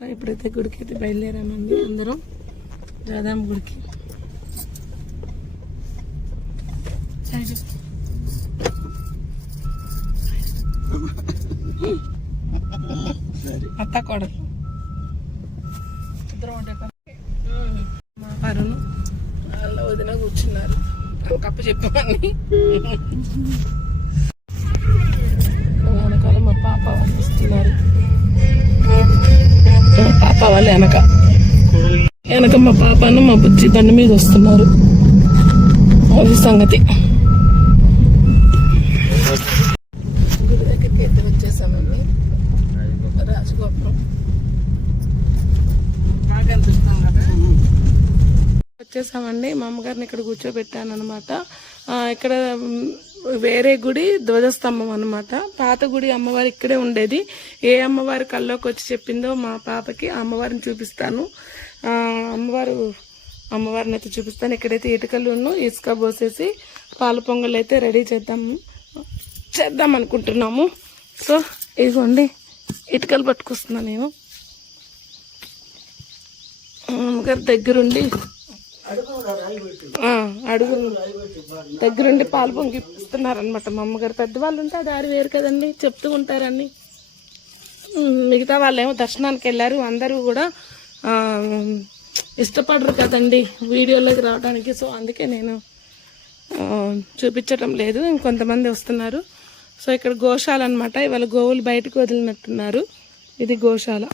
ఇప్పుడైతే గుడికి అయితే బయలుదేరామండి అందరం. రాధామ గుడికి. అత్త కోడలు. మా పరును వాళ్ళ వదిన కూర్చున్నారు. కప్పు చెప్పమని. వెనకాల మా పాప వాళ్ళు పాప వాళ్ళు వెనక. వెనక మా పాపను మా బుజ్జి బండి మీద వస్తున్నారు. అది సంగతి. గుడి దగ్గరికి అయితే వచ్చేసామండి. రాజగోపురం బాగా అనిపిస్తాం కదా వచ్చేసామండి మా అమ్మగారిని ఇక్కడ కూర్చోబెట్టాను అనమాట ఇక్కడ వేరే గుడి ధ్వజస్తంభం అన్నమాట. పాత గుడి అమ్మవారి ఇక్కడే ఉండేది. ఏ అమ్మవారి కల్లోకి వచ్చి చెప్పిందో మా పాపకి అమ్మవారిని చూపిస్తాను. అమ్మవారు అమ్మవారిని అయితే చూపిస్తాను. ఇక్కడైతే ఇటుకలను ఇసుక పోసేసి పాల పొంగల్ అయితే రెడీ చేద్దాం. చేద్దాం అనుకుంటున్నాము. సో ఇదిగోండి ఇటుకలు పట్టుకొస్తున్నాను నేను. అమ్మగారు దగ్గరుండి అడుగు దగ్గరుండి పాలు పొంగిస్తున్నారనమాట మా అమ్మగారు పెద్దవాళ్ళు ఉంటే ఆ దారి వేరు కదండి చెప్తూ ఉంటారని. మిగతా వాళ్ళేమో దర్శనానికి వెళ్ళారు అందరూ కూడా ఇష్టపడరు కదండి వీడియోలోకి రావడానికి. సో అందుకే నేను చూపించటం లేదు. ఇంకొంతమంది వస్తున్నారు. సో ఇక్కడ గోశాల అనమాట ఇవాళ గోవులు బయటకు వదిలినట్టున్నారు. ఇది గోశాల.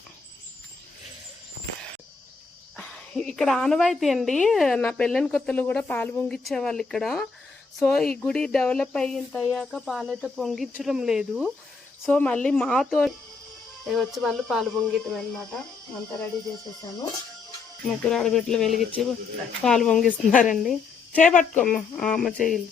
ఇక్కడ ఆనవాయితీ అండి. నా పెళ్ళని కొత్తలో కూడా పాలు పొంగిచ్చే వాళ్ళు ఇక్కడ. సో ఈ గుడి డెవలప్ అయ్యింత అయ్యాక పాలైతే పొంగించడం లేదు. సో మళ్ళీ మాతో వచ్చి వాళ్ళు పాలు పొంగిటం అనమాట అంతా రెడీ చేసేసాను. ముగ్గురు ఆడబిడ్డలు వెలిగించి పాలు పొంగిస్తున్నారండి. చేపట్టుకోమ్మ అమ్మ చేయాలి.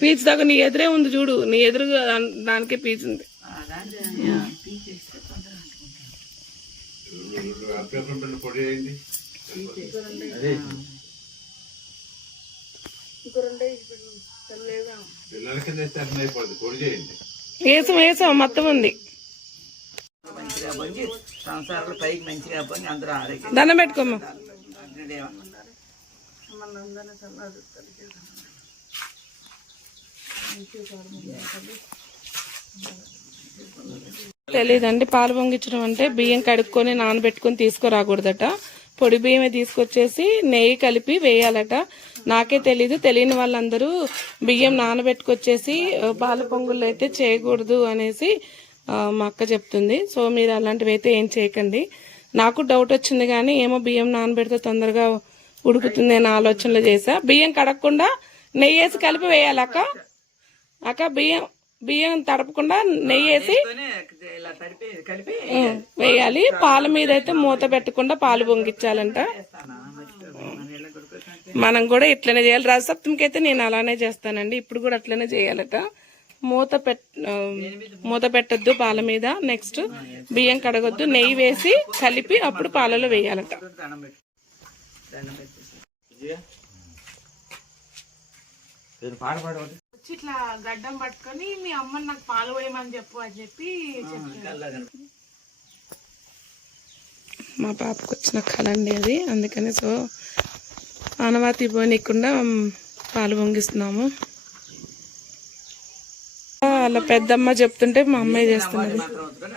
పీచు దాకా నీ ఎదురే ఉంది చూడు. నీ ఎదురు దానికే పీచు ఉంది. చేయండి. వేసం వేసం మొత్తం ఉంది. సంసారాలు పైకి మంచిగా పొంగి అందరూ మమ్మల్ని దండం పెట్టుకోమ్మ తెలియదండి పాలు పొంగించడం అంటే బియ్యం కడుక్కొని నానబెట్టుకొని తీసుకురాకూడదట. పొడి బియ్యమే తీసుకొచ్చేసి నెయ్యి కలిపి వేయాలట. నాకే తెలీదు తెలియని వాళ్ళందరూ బియ్యం నానబెట్టుకొచ్చేసి పాలు పొంగులు అయితే చేయకూడదు అనేసి మా అక్క చెప్తుంది. సో మీరు అలాంటివి అయితే ఏం చేయకండి. నాకు డౌట్ వచ్చింది కానీ ఏమో బియ్యం నానబెడితే తొందరగా ఉడుకుతుంది అనే ఆలోచనలు చేసా బియ్యం కడగకుండా నెయ్యి వేసి కలిపి వేయాలి అక్క. అక్క బియ్యం బియ్యం తడపకుండా నెయ్యి వేసి వేయాలి. పాల మీద అయితే మూత పెట్టకుండా పాలు పొంగిచ్చాలంట మన కూడా ఇట్లనే చేయాలి. రసప్తమికి అయితే నేను అలానే చేస్తానండి. ఇప్పుడు కూడా అట్లనే చేయాలట. మూత పెట్ మూత పెట్టొద్దు పాల మీద. నెక్స్ట్ బియ్యం కడగొద్దు. నెయ్యి వేసి కలిపి అప్పుడు పాలలో వేయాలట. వచ్చి ఇట్లా గడ్డం పట్టుకొని మీ అమ్మని నాకు పాలు పోయమని చెప్పు అని చెప్పి మా పాపకు వచ్చిన కళ అండి అది. అందుకని సో ఆనవాతి పోనీయకుండా పాలు పొంగిస్తున్నాము. అలా పెద్దమ్మ చెప్తుంటే మా అమ్మాయి చేస్తున్నది. మాత్రం వద్దుకొని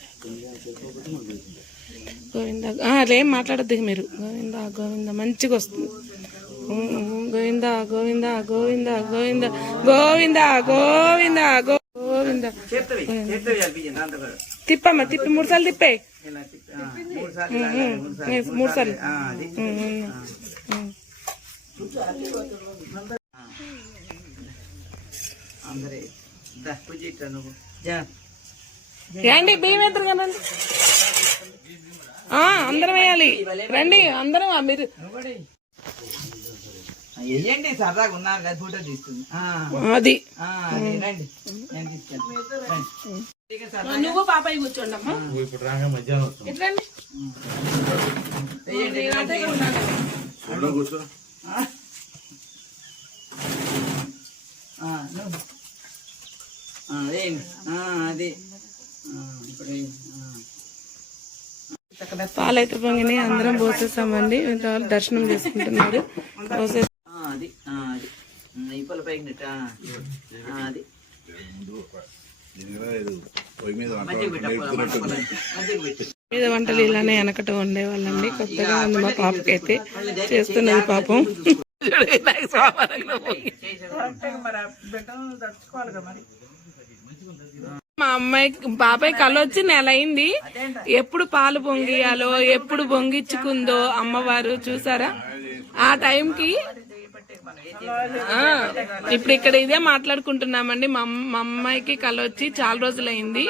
గోవింద అదేం మాట్లాడద్దు మీరు. గోవింద గోవింద మంచిగా వస్తుంది. గోవింద గోవింద గోవింద గోవింద గోవింద గోవింద గోవింద. తిప్పమ్మ తిప్పి మూడు సార్లు తిప్పే. మూడు సార్లు అందరే దా పూజ ఏండి బియ్యం ఎత్తురు కదండి ఆ, అందరం వేయాలి. రండి అందరం ఆ, మీరు. వెయ్యండి సరదాగా ఉన్నారు కదా ఫోటో తీస్తుంది ఆ, అది. రండి. నేను తీసుకెళ్తాను. రండి. నువ్వు పాపాయి కూర్చోండి అమ్మా ఇప్పుడు రాగా మధ్యాహ్నం వస్తాం. రండి. కూర్చో. అది. ఇప్పుడు. పాలైతే పొంగిని అందరం పోసేసామండి. దర్శనం చేసుకుంటున్నారు. పోసే అది అది. పైకి అది. మీద వంటలు ఇలానే వెనకట వండేవాళ్ళండి. కొత్తగా ఉంది మా పాపకైతే చేస్తున్నది పాపం. మా అమ్మాయి పాపాయి కళ్ళు వచ్చి నెల అయింది ఎప్పుడు పాలు పొంగియాలో ఎప్పుడు పొంగిచ్చుకుందో అమ్మవారు చూసారా? ఆ టైంకి ఇప్పుడు ఇక్కడ ఇదే మాట్లాడుకుంటున్నామండి. మా అమ్మ- మా అమ్మాయికి కళ వచ్చి చాలా రోజులైంది.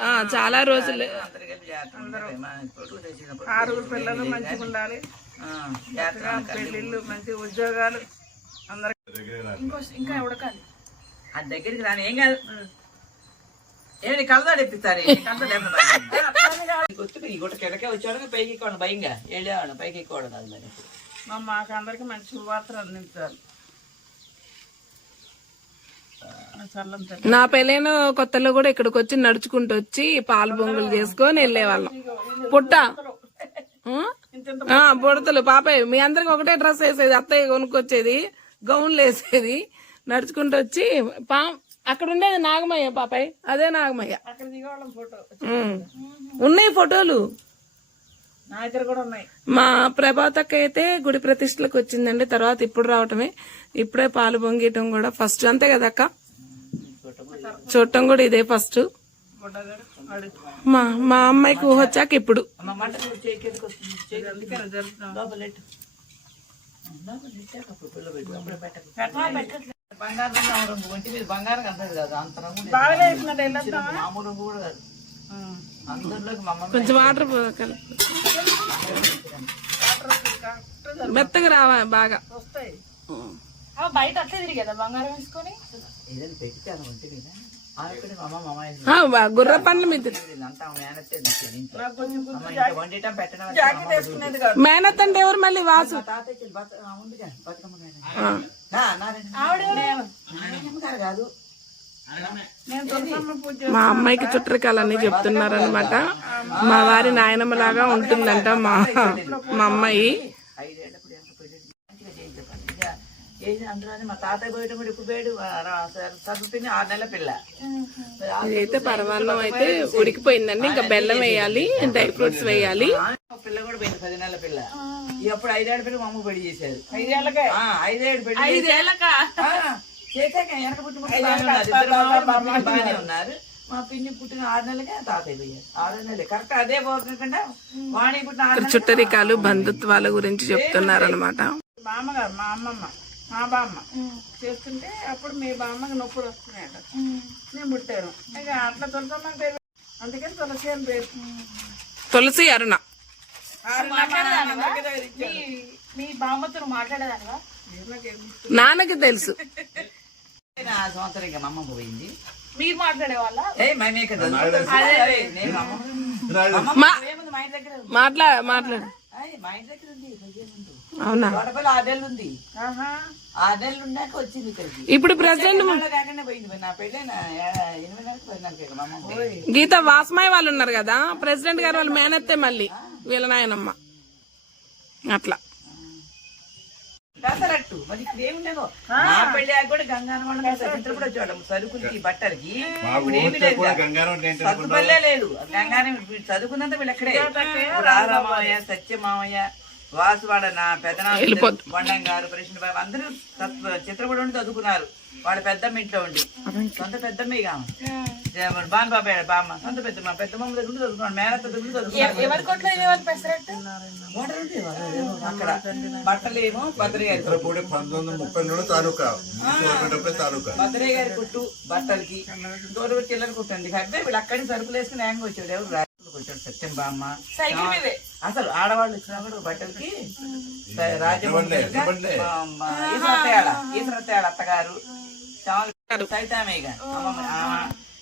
ఆ, చాలా రోజులు. ఆరుగురు పిల్లలు మంచిగా ఉండాలి. పెళ్ళిళ్ళు మంచి ఉద్యోగాలు. అందరికి ఆ దగ్గరికి రాని ఏం కాదు. ఏమి కలదాడు ఎప్పిస్తారు గుట్ట వచ్చాడు పైకి ఎక్కోండి భయంగా. వెళ్ళేవాడు పైకి ఎక్కోడు కాదు మరి. మా మాకు అందరికి మంచి శుభవార్తలు అందించాలి నా పెళ్ళైన కొత్తలో కూడా ఇక్కడికి వచ్చి నడుచుకుంటూ వచ్చి పాలు బొంగులు చేసుకొని వెళ్ళేవాళ్ళం. పుట్ట. బుడతలు పాపాయ్ మీ అందరికి ఒకటే డ్రెస్ వేసేది అత్తయ్య కొనుక్కొచ్చేది గౌన్లు వేసేది. నడుచుకుంటూ వచ్చి పా అక్కడ ఉండేది నాగమయ్య పాపాయ్ అదే నాగమయ్య. ఉన్నాయి ఫోటోలు? మా ప్రభాతక్క అయితే గుడి ప్రతిష్టలకు వచ్చిందండి తర్వాత ఇప్పుడు రావటమే. ఇప్పుడే పాలు పొంగియటం కూడా ఫస్ట్ అంతే కదా అక్క? చూడటం కూడా ఇదే ఫస్ట్ మా మా అమ్మాయికి ఊహ వచ్చాక ఇప్పుడు. పెట్టాక బంగారం రంగు ఒంటి మీద బంగారం కనపడదు కదా అంత రంగు. బాగా వేసినట్టు వెళ్ళొద్దామా మామూలు రంగు కూడా కాదు. అందరిలోకి మా అమ్మ కొంచెం వాటర్ కలుపు మెత్తగా రావాలి బాగా? వస్తాయి. బయట అట్లే తిరిగేదా బంగారం వేసుకొని? ఏదైనా పెట్టాను ఒంటి మీద? గుర్ర పండ్ల మీద. మేనత్ అంటే ఎవరు మళ్ళీ వాసు? మా అమ్మాయికి చుట్టరికాలని చెప్తున్నారనమాట మా వారి నాయనమ్మలాగా ఉంటుందంట మా మా అమ్మాయి ఐదేళ్ళప్పుడు ఎంత పెళ్ళి మంచిగా చేయించారు ఇక చేసి అందులోనే మా తాతయ్య పోయటం కూడా ఇప్పుడు పోయాడు? చదువుతుంది ఆరు నెలల పిల్ల. ఇదైతే పరమాన్నం అయితే ఉడికిపోయిందండి. ఇంకా బెల్లం వేయాలి డ్రై ఫ్రూట్స్ వేయాలి. పిల్ల కూడా పోయింది పది నెలల పిల్ల. ఇక అప్పుడు ఐదేళ్ళ పిల్ల మా అమ్మ పెళ్ళి చేశారు ఐదేళ్ళకే? ఆ, ఐదేళ్ళు పెళ్ళి చేశారు. ఆ, చేశాక వెనక పుట్టి పుట్టి బాగానే ఉన్నారు. మా పిన్ని బాగానే ఉన్నారు. మా పిన్ని పుట్టిన ఆరు నెలలకే తాతయ్య పోయారు ఆరు నెలలే. కరెక్ట్ అదే పోకుండా వాణి పుట్టిన చుట్టరికాలు బంధుత్వాల గురించి చెప్తున్నారనమాట మా అమ్మగారు మా అమ్మమ్మ. మా బామ్మ. చేస్తుంటే అప్పుడు మీ బామ్మకి నొప్పులు వస్తున్నాయట. నేను పుట్టాను ఇక అట్లా తులసమ్మ అని పేరు. అందుకని తులసి అని పేరు. తులసి అరుణ. మీ మీ బామ్మతో మాట్లాడేదానివా? నాన్నకి తెలుసు. ఆ సంవత్సరం ఇంకా మా అమ్మ పోయింది. మీరు మాట్లాడే వాళ్ళ ఏ మేము చదువుకుంటాం. నేను అమ్మ మా ఇంటి దగ్గర మాట్లాడు ఆయ్, మా ఇంటి దగ్గర ఉంది. అవునా? ఆరేళ్ళు ఉంది. ఆహా. ఆరేళ్ళు ఉన్నాక వచ్చింది ఇక్కడికి. ఇప్పుడు ప్రెసిడెంట్ పోయింది నా పెళ్ళైన ఎనిమిది నెలలకు పోయింది. గీత వాస్మాయ్ వాళ్ళు ఉన్నారు కదా ప్రెసిడెంట్ గారు వాళ్ళు మేనత్తే మళ్ళీ వీళ్ళ నాయనమ్మ. అట్లా. దసరట్టు. మరి ఇక్కడ ఏముండేదో? నా పెళ్ళి కూడా కూడా వచ్చేవాళ్ళం సరుకులకి బట్టలకి ఇప్పుడు ఏమి లేదు చదువుకున్నంత వీళ్ళు ఎక్కడే రారామయ్య సత్యమామయ్య వాసువాడ నా పెద్దనాన్న బండం గారు కృష్ణ బాబు అందరూ చిత్రపూడి ఉండి చదువుకున్నారు. వాళ్ళ పెద్దమ్మ ఇంట్లో ఉండి. సొంత పెద్దమ్మే కామ. బాన్ బాబాయ్ బామ్మ సొంత పెద్ద మా పెద్ద మమ్మల్ని దగ్గర చదువుకున్నాడు. మేనత్త దగ్గర చదువుకున్నాడు. ఎవరి కొట్లో ఇవ్వాలి పెసరట్టు? వాటర్ ఉంది, వాటర్ ఏమో అక్కడ. బట్టలేమో భద్రయ్య గారి పంతొమ్మిది ముప్పై నుండి తాలూకా. భద్రయ్య గారి కొట్టు బట్టలకి. గౌరవ చిల్లర కొట్టండి. అబ్బాయి వీళ్ళు అక్కడి నుంచి సరుకులు వేసుకుని యాంగ్ వచ్చాడు. ఎవరు రాజు వచ్చాడు సత్యం బామ్మ. సైకిల్ మీదే. అసలు ఆడవాళ్ళు వచ్చినప్పుడు బట్టలకి రాజమండ్రి ఈశ్వరత్తయాళ అత్తగారు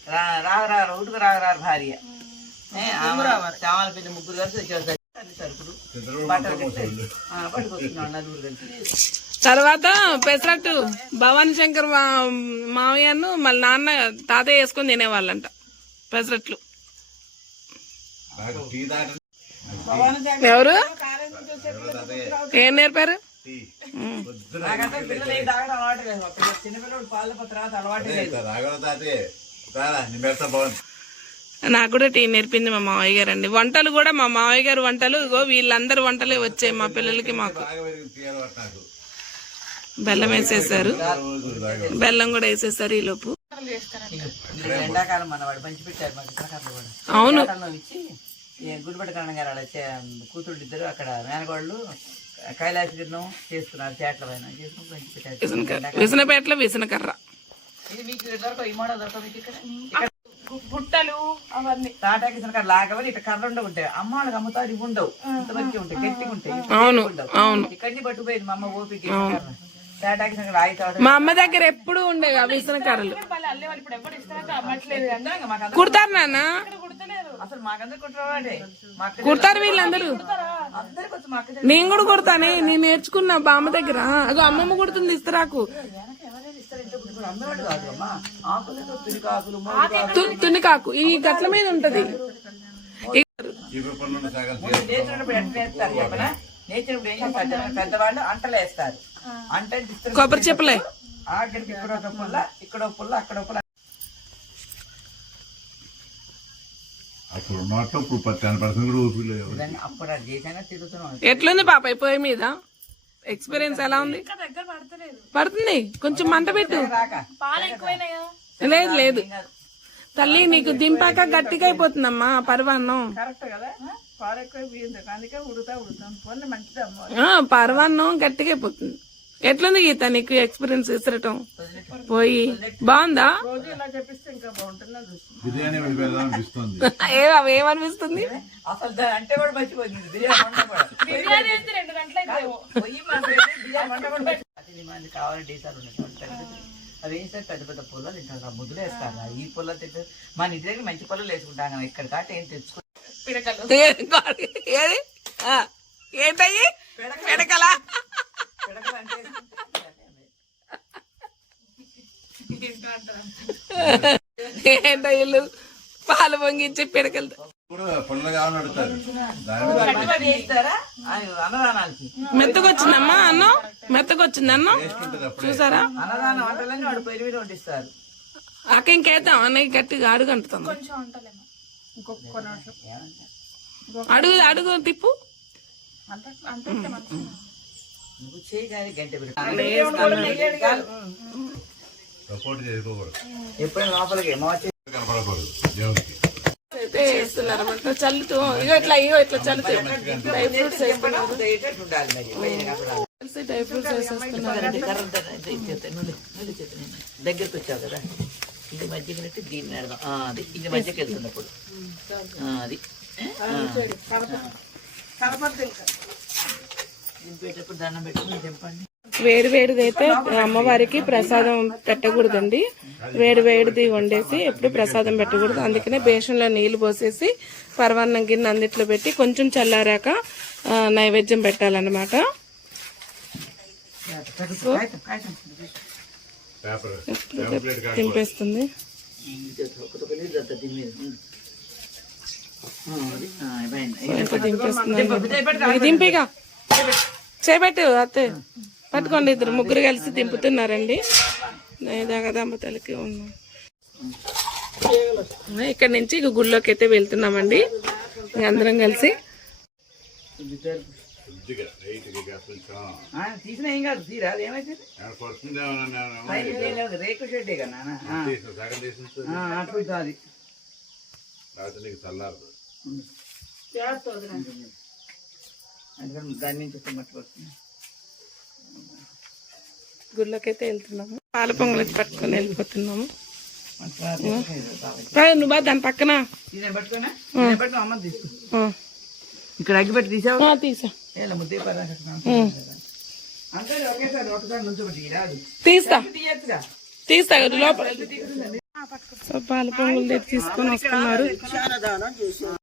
రా- రాగరారు ఒకటికి రాగరారు భార్య. చామల పెళ్ళి ముగ్గురు కలిసి వచ్చారు అన్ని సరుకులు. బట్టలు కట్టారు. ఆ, పట్టుకొస్తున్నాడు నలుగురు కలిసి. తర్వాత పెసరట్టు భవానీ శంకర్ మా- మావయ్యను మళ్ళీ నాన్న తాతయ్య వేసుకొని తినేవాళ్ళంట పెసరట్లు. ఎవరు? ఏం నేర్పారు? నాకు కూడా టీ నేర్పింది మా మావయ్య గారు అండి. వంటలు కూడా మా మావయ్య గారు వంటలు ఇగో వీళ్ళందరి వంటలే వచ్చాయి మా పిల్లలకి మాకు. బెల్లం వేసేసారు. బెల్లం కూడా వేసేసారు ఈ లోపు ఇది ఎండాకాలం మన వాడు పంచి పెట్టారు మాకు చిన్నకారులు కూడా. అవును. ఎండాకాలంలో ఇచ్చి ఈ గుడిపట కరణ గారు అలా కూతురు ఇద్దరు అక్కడ మేనగోళ్ళు కైలాసగిరినం చేసుకున్నారు చేట్ల పైన. చేసుకుని విసనపేటలో విసనకర్ర. ఇది మీకు దొరకవు ఈ మోడల్ దొరకవు మీకు ఇక్కడ? ఇక్కడ బుట్టలు అవన్నీ. తాటాకి కర్ర లాగవని ఇట్లా కర్ర ఉండవు ఉంటాయి. అమ్మ వాళ్ళకి అమ్ముతారు ఇవి ఉండవు. ఇంతవరకు ఉంటాయి గట్టిగా ఉంటాయి. అవును, ఉండవు. అవును. ఇక్కడిని పట్టుకుపోయింది మా అమ్మ ఓపిక మా అమ్మ దగ్గర ఎప్పుడు ఉండేవి అమ్మట్లేదు కానీ మాకు కుడతారు నాన్న. అసలు మాకందరు కుట్రవాడే. మా అక్క కుడతారు వీళ్ళందరూ. నేను కూడా కుడతానే నేను నేర్చుకున్నా బామ్మ దగ్గర. అగో అమ్మమ్మ కుడుతుంది ఇస్తరాకు. తునికాకు ఈ గట్ల మీద ఉంటది? పెద్దవాళ్ళు అంటలు వేస్తారు అంట ఇస్తారు కొబ్బరి చెప్పులే. ఇక్కడ పుల్ల ఇక్కడ పుల్ల అక్కడ పుల్ల అప్పుడు ఉన్నట్టు ఇప్పుడు పది టెన్ పర్సెంట్ కూడా ఊపి లేదు నిజంగా అప్పుడు అది చేసాక తిరుగుతున్నాం. ఎట్లుంది పాప? ఈ పొయ్యి మీద? ఎక్స్పీరియన్స్ ఎలా ఉంది? ఇంకా దగ్గర పడతలేదు. పడుతుంది. కొంచెం మంట పెట్టు. రాక. పాలు ఎక్కువైనాయా? లేదు లేదు. తల్లి నీకు దింపాక గట్టిగా అయిపోతుందమ్మా పరవాన్నం. కరెక్ట్ కదా? పాలు ఎక్కువ బియ్యం అందుకే ఉడుతా ఉడుతాం. పొన్ను మంచిది అమ్మ. ఆ, పరవాన్నం గట్టిగా అయిపోతుంది. ఎట్లుంది గీత నీకు ఎక్స్పీరియన్స్ ఇసరటం పోయి. బాగుందా? ఏమనిపిస్తుంది? అవి ఏం సార్ పెద్ద పెద్ద పుల్లలు తింటారు ముద్దులు వేస్తారు ఈ పుల్లలు తింటారు మన ఇంటి దగ్గర మంచి పుల్లలు వేసుకుంటాం కదా ఇక్కడ కాట ఏం తెచ్చుకో. పిడకలు ఏది కాదు, ఏది? ఆ, ఏంటయ్యి? పిడకలు అంటే ఏంటయ్యలు? పాలు పొంగించి పిడకలతో. మెత్తకొచ్చిందమ్మా అన్నం మెత్తకొచ్చింది అన్నం చూసారా? అక్క ఇంకేద్దాం? అన్నయ్య గట్టిగా అడుగు అంటుతుంది. కొంచెం ఉంటలేమో ఇంకొక నిమిషం. అడుగు అడుగు తిప్పు. అంటే సపోర్ట్ చేసుకోకూడదు ఎప్పుడైనా లోపలికి కనపడకూడదు దేవుడికి అయితే వేస్తున్నారన్నమాట చల్లుతూ ఇగో ఇట్లా ఇగో ఇట్లా చల్లుతూ డ్రై ఫ్రూట్స్ వేస్తున్నారు. డ్రై ఫ్రూట్స్ వేసేస్తున్నారు. దగ్గరికి వచ్చావు కదా? ఇది మధ్యకి నెట్టి దీన్ని నెడదాం. అది ఇది మధ్యకి ఆ, అది. దింపేటప్పుడు దండం పెట్టుకుని దింపండి వేడి వేడిది అయితే అమ్మవారికి ప్రసాదం పెట్టకూడదండి. వేడి వేడిది వండేసి ఎప్పుడు ప్రసాదం పెట్టకూడదు. అందుకనే బేషన్లో నీళ్ళు పోసేసి పరవాన్నం గిన్నె అందిట్లో పెట్టి కొంచెం చల్లారాక నైవేద్యం పెట్టాలన్నమాట. తింపేస్తుంది దింపేస్తుంది. దింపిగా చేపెట్టు అత్తే. పట్టుకోండి ఇద్దరు ముగ్గురు కలిసి దింపుతున్నారండి. దంపతులకి ఉన్నాం. ఇక్కడ నుంచి ఇక గుళ్ళోకి అయితే వెళ్తున్నామండి. అందరం కలిసి. తీసినా ఏం కాదు తీరా? ఏమైతే రేకు షెడ్డే కదా అటు అది. చల్లారదు. దాని నుంచి వస్తే మట్టి వస్తుంది గుళ్ళకైతే వెళ్తున్నాము. పాల పొంగలకి పట్టుకొని వెళ్ళిపోతున్నాము. నువ్వు దాని పక్కన. ఇక్కడ అగ్గిపెట్టి తీసావు? తీసా. తీస్తా. తీస్తా కదా లోపల. సో పాల పొంగులు తీసుకొని వస్తున్నారు.